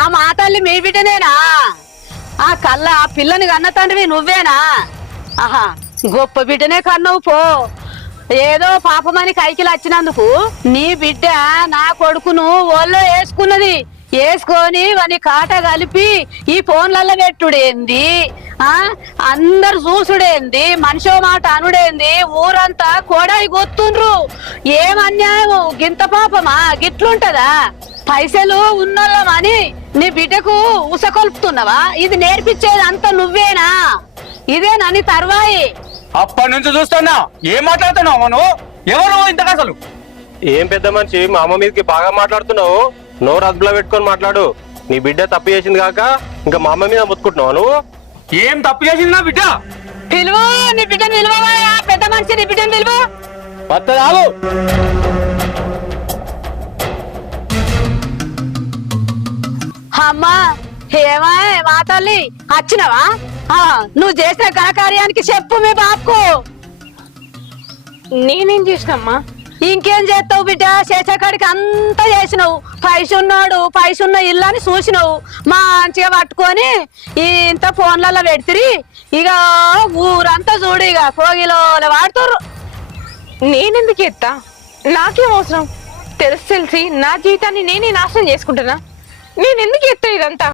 ఆ మా తల్లి మీ బిడ్డనేనా? ఆ కళ్ళ ఆ పిల్లని కన్న తండ్రివి నువ్వేనా? ఆహా, గొప్ప బిడ్డనే కన్నావు పో. ఏదో పాపమని కైకిలు వచ్చినందుకు నీ బిడ్డ నా కొడుకును ఒళ్ళో వేసుకున్నది. వేసుకొని వాని కాట కలిపి ఈ ఫోన్లలో పెట్టుడేంది, ఆ అందరు చూసుడేంది, మనిషో మాట అనుడేంది, ఊరంతా కోడాయి గొత్తుండ్రు. ఏం అన్యాయం, గింత పాపమా? గిట్లుంటదా? పైసలు ఉన్నోళ్ళమని నీ బిడ్డకు ఉసకొల్పుతున్నావా? ఇది నేర్పించేది అంత నువ్వేనా? ఇదేనా నీ తర్వాయి? అప్పటి నుంచి చూస్తున్నా. ఏం మాట్లాడుతున్నావు నువ్వు? ఎవరు ఇంతకు అసలు? ఏం పెద్ద మనిషి మా అమ్మ మీదకి బాగా మాట్లాడుతున్నావు. నోరు అదుపులో పెట్టుకొని మాట్లాడు. నీ బిడ్డ తప్పు చేసింది కాక ఇంకా మా అమ్మ మీద ముత్తుకుంటున్నావు నువ్వు. ఏం తప్పు చేసింది నా బిడ్డ? పిలువు, నీ బిడ్డను పిలువవా? పెద్ద మనిషి నీ బిడ్డను పిలువు. పత్తరాగు. అమ్మా, ఏమా మా తల్లి వచ్చినవా? నువ్వు చేసిన ఘనకార్యానికి చెప్పు మీ బాపుకు. నేనేం చేసినమ్మా? ఇంకేం చేస్తావు బిడ్డ? చేసేకాడికి అంతా చేసినావు. పైసున్న ఇల్లు అని చూసినావు. మంచిగా పట్టుకొని ఇంత ఫోన్లలో పెడితిరి. ఇక ఊరంతా చూడు, ఇక పోగిలో వాడుతుర్రు. నేనెందుకు ఎత్తా? నాకేం అవసరం? తెలిసి నా జీవితాన్ని నేనే నాశనం చేసుకుంటున్నా. నేనెందుకు ఎత్తా ఇదంతా?